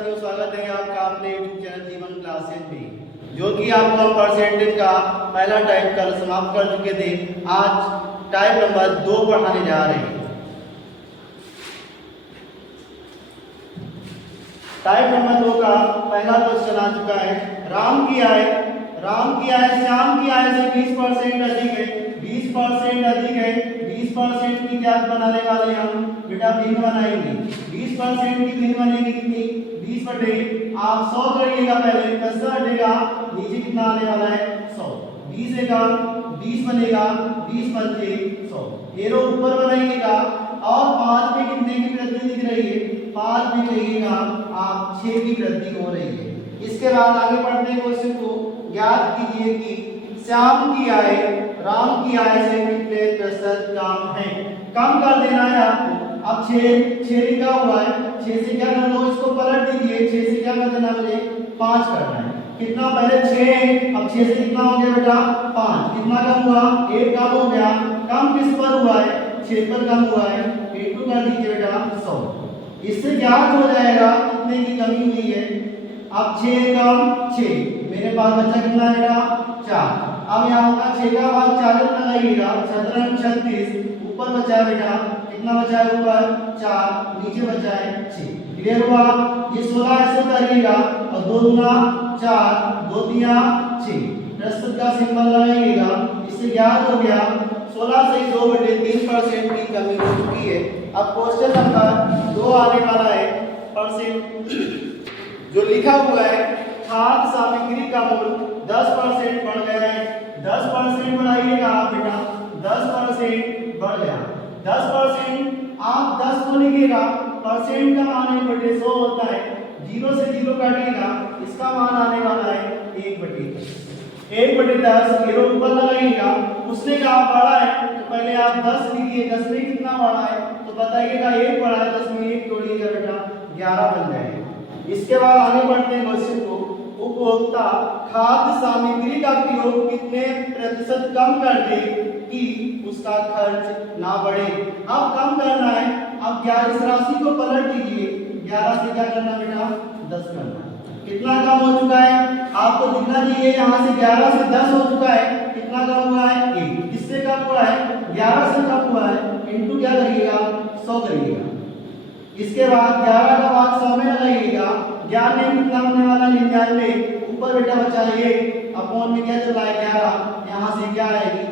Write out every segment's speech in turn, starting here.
साथियों, स्वागत है आपका अपने यूट्यूब चैनल जीवन क्लासेज में, जो कि आपको हम परसेंटेज का पहला टाइप कल समाप्त कर चुके थे। आज टाइप नंबर 2 पढ़ाने जा रहे हैं। टाइप नंबर 2 का पहला क्वेश्चन आ चुका है। राम की आय श्याम की आय से 20% अधिक है। 20% अधिक है, 20% की क्या बनाने वाले हम बेटा भिन्न बनाएंगे। 20% की भिन्न बनेगी कितनी? 20 बटे आप 100 करिएगा, पहले 10 हटेगा, नीचे कितना आने वाला है 100। 20 एका 20 बनेगा, 20 पंचे 100। एरो ऊपर बनाइएगा और 5 में कितने की वृद्धि दिख रही है? 5 में कहिएगा आप 6 की वृद्धि हो रही है। इसके बाद आगे बढ़ते हैं क्वेश्चन को। ज्ञात कीजिए कि श्याम की आय राम की आय से कितने प्रतिशत कम है। कम कर देना है आपको। अब 6 लिखा हुआ है, 6 से क्या करना है, इसको पलट दीजिए। 6 से क्या कर देना मुझे 5 करना है। कितना? पहले 6 है, अब 6 से कितना हो गया बेटा 5। कितना कम हुआ? 1 कम हो गया। कम किस पर हुआ है? 6 पर कम हुआ है। इंटू कर दीजिए बेटा 100। इससे ज्ञात हो जाएगा कितने की कमी हुई है। अब 6 कम 6, मेरे पास बचा कितना बेटा 4। अब यहाँ का 6 का भाग 4 लगाइएगा, 4 36। ऊपर बचा है बेटा कितना बचा है? ऊपर 4, नीचे बचा है 6। क्लियर हुआ? ये 16 ऐसे करिएगा और 2 गुना 4, 2 तिया 6, प्रतिशत का सिंबल लगाइएगा। इससे ज्ञात हो गया 16 से 2/3% की कमी हो चुकी है। अब क्वेश्चन नंबर 2 आने वाला है। परसेंट जो लिखा हुआ है, खाद्य सामग्री का मूल्य 10% बढ़ गया है। 10% बढ़ाइएगा आप बेटा, 10% बढ़ गया। 10% आप 10 को लिखिएगा, परसेंट का मान 1/100 होता है। 0 से 0 काटिएगा, इसका मान आने वाला है 1/10। 1/10 एरो ऊपर लगाइएगा। उसने कहा बढ़ा है तो पहले आप 10 लिखिए। 10 में कितना बढ़ा है तो बताइएगा 1 बढ़ा है। 10 में 1 जोड़िएगा बेटा 11 बन जाएगा। इसके बाद आगे बढ़ते हैं क्वेश्चन को। उपभोक्ता खाद्य सामग्री का प्रयोग कितने प्रतिशत कम कर दे कि उसका खर्च ना बढ़े। अब कम करना है। अब 11 इस राशि को पलट दीजिए। 11 से क्या करना बेटा 10 करना। कितना कम हो चुका है आपको दिखना चाहिए। यहाँ से 11 से 10 हो चुका है। कितना कम हुआ है 1। किससे कम हुआ है? 11 से कम हुआ है। इंटू क्या करिएगा 100 करिएगा। इसके बाद 11 का भाग 100 में लगाइएगा। 11 में कितना होने वाला 99। ऊपर बेटा बचा 1, अपॉन में क्या चला है 11। यहाँ से क्या आएगी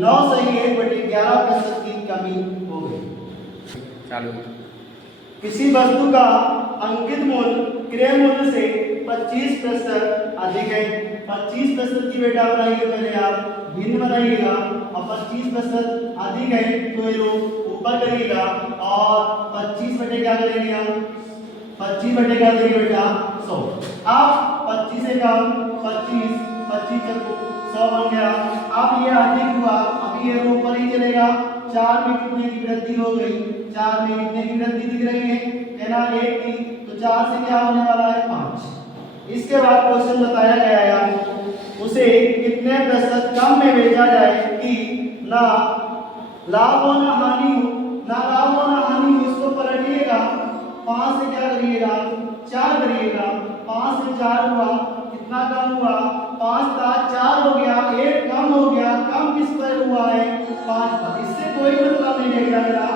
9 सही 1/11% की कमी हो गई। चालू। किसी वस्तु का अंकित मूल्य क्रय मूल्य से 25% अधिक है। 25% की बेटा बनाइए, पहले आप भिन्न बनाइएगा और 25% अधिक है तो ये ऊपर करिएगा और 25 बटे क्या करेंगे हम 25 बटे क्या करेंगे बेटा 100। अब 25 से कम 25 25 100 बन गया। अब ये अधिक हुआ, अब ये ऊपर ही चलेगा। 4 में कितने की वृद्धि हो गई? 4 में कितने की वृद्धि दिख रही है? कहना 1 की, तो 4 से क्या होने वाला है 5। इसके बाद क्वेश्चन बताया गया है आपको, उसे कितने प्रतिशत कम में बेचा जाए कि ना लाभ हो ना हानि हो। ना लाभ हो ना हानि हो, इसको पलटिएगा। 5 से क्या करिएगा 4 करिएगा। 5 से 4 हुआ, कितना कम हुआ 5 था 4 हो गया, 1 कम हो गया। कम किस पर हुआ है 5 पर। इससे कोई मतलब नहीं रहेगा मेरा।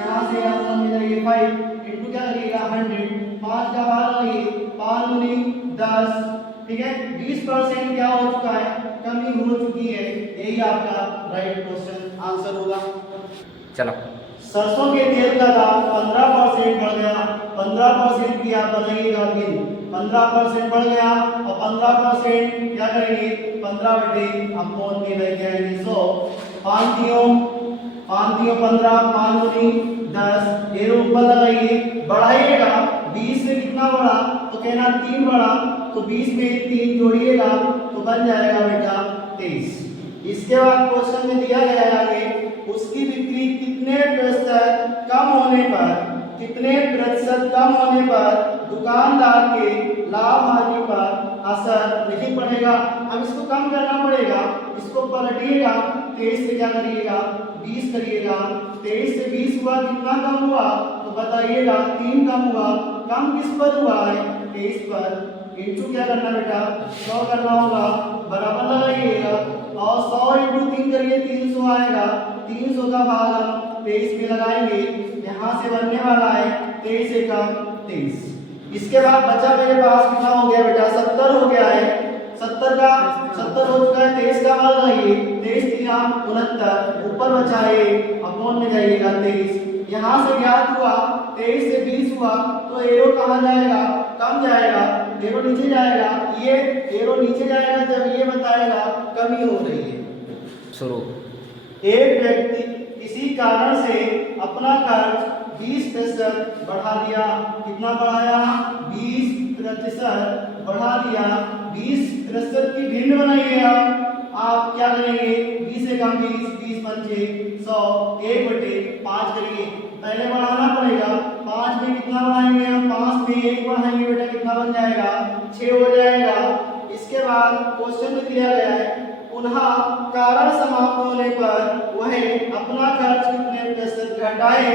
यहाँ से आपको मिलेगा 5 इंटू क्या करिएगा 100। 5 का भाग लगाइए, 5 दूनी 10। ठीक है, 20% क्या हो चुका है कमी हो चुकी है। यही आपका राइट क्वेश्चन आंसर होगा। चलो। सरसों के तेल का दाम 15% बढ़ गया। 15% की आप बनाइएगा बिल। 15% बढ़ गया और 15% क्या करेंगे 15 बटे अपॉन में लेके आएंगे 100। 5 दियो 15, 5 दूनी 10। एरो ऊपर लगाइए, बढ़ाइएगा। 20 में कितना बढ़ा तो कहना 3 बढ़ा, तो 20 में 3 जोड़िएगा तो बन जाएगा बेटा 23। इसके बाद क्वेश्चन में दिया गया है आगे, उसकी बिक्री कितने प्रतिशत कम होने पर दुकानदार के लाभ हानि पर असर नहीं पड़ेगा। अब इसको कम करना पड़ेगा, इसको पलटिएगा। 23 से क्या करिएगा 20 करिएगा। 23 से 20 हुआ, कितना कम हुआ तो बताइएगा 3 कम हुआ। कम किस पर हुआ है 23 पर, इंटू क्या करना बेटा 100 करना होगा, बराबर लगाइएगा और 100 इंटू 3 करिए 300 आएगा, 300 का भाग हम 23 में लगाएंगे, यहाँ से बनने वाला है 23 एकम 23। इसके बाद बचा मेरे पास कितना हो गया बेटा 70 हो गया है, 70 हो चुका है, 23 का मान लगाइए 23 3 69, ऊपर बचा है अपॉन में जाइएगा 23, यहाँ से ज्ञात हुआ 23 से 20 हुआ तो एरो कहाँ जाएगा कम जाएगा, एरो नीचे जाएगा, ये एरो नीचे जाएगा जब ये बताएगा कमी हो रही है। शुरू। एक व्यक्ति किसी कारण से अपना खर्च 20% बढ़ा दिया, कितना बढ़ाया 20% बढ़ा दिया, 20% की भिन्न बनाइए आप क्या करेंगे 20 एकम 20, 20 पंचे 100, 1/5 करिए, पहले बढ़ाना पड़ेगा, 5 में कितना बढ़ाएंगे हम 5 में 1 बढ़ाएंगे बेटा कितना बन जाएगा 6 हो जाएगा। इसके बाद क्वेश्चन में दिया गया है पुनः कारण समाप्त होने पर वह अपना खर्च कितने प्रतिशत घटाए,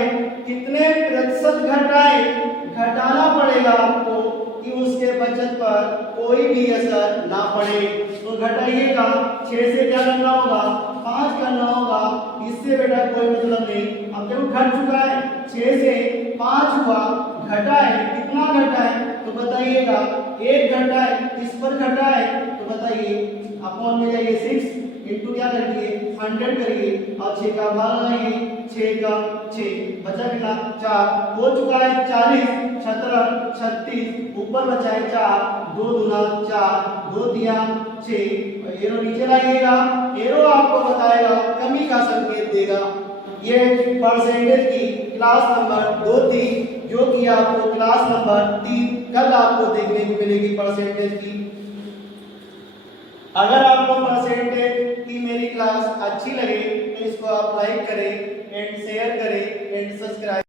कितने प्रतिशत घटाए, घटाना पड़ेगा आपको कि उसके बचत पर कोई भी असर ना पड़े, तो घटाइएगा 6 से क्या करना होगा 5 करना होगा, इससे बेटा कोई मतलब नहीं, अब जब घट चुका है 6 से 5 हुआ, घटा है कितना घटा है तो बताइएगा, 1 घटा है किस पर घटा है तो बताइए, अपॉन में जाइए 6 इंटू क्या करिए 100 करिए और 6 का भाग लगाइए, 6 का 6 बचा कितना 4 हो चुका है 40, 17 36 ऊपर बचा है 4, 2 दूना 4, 2 दिया 6, एरो नीचे लाइएगा, एरो आपको बताएगा कमी का संकेत देगा। ये परसेंटेज की क्लास नंबर 2 थी जो कि आपको क्लास नंबर 3 कल आपको देखने को मिलेगी परसेंटेज की। अगर आपको परसेंटेज की मेरी क्लास अच्छी लगे तो इसको आप लाइक करें एंड शेयर करें एंड सब्सक्राइब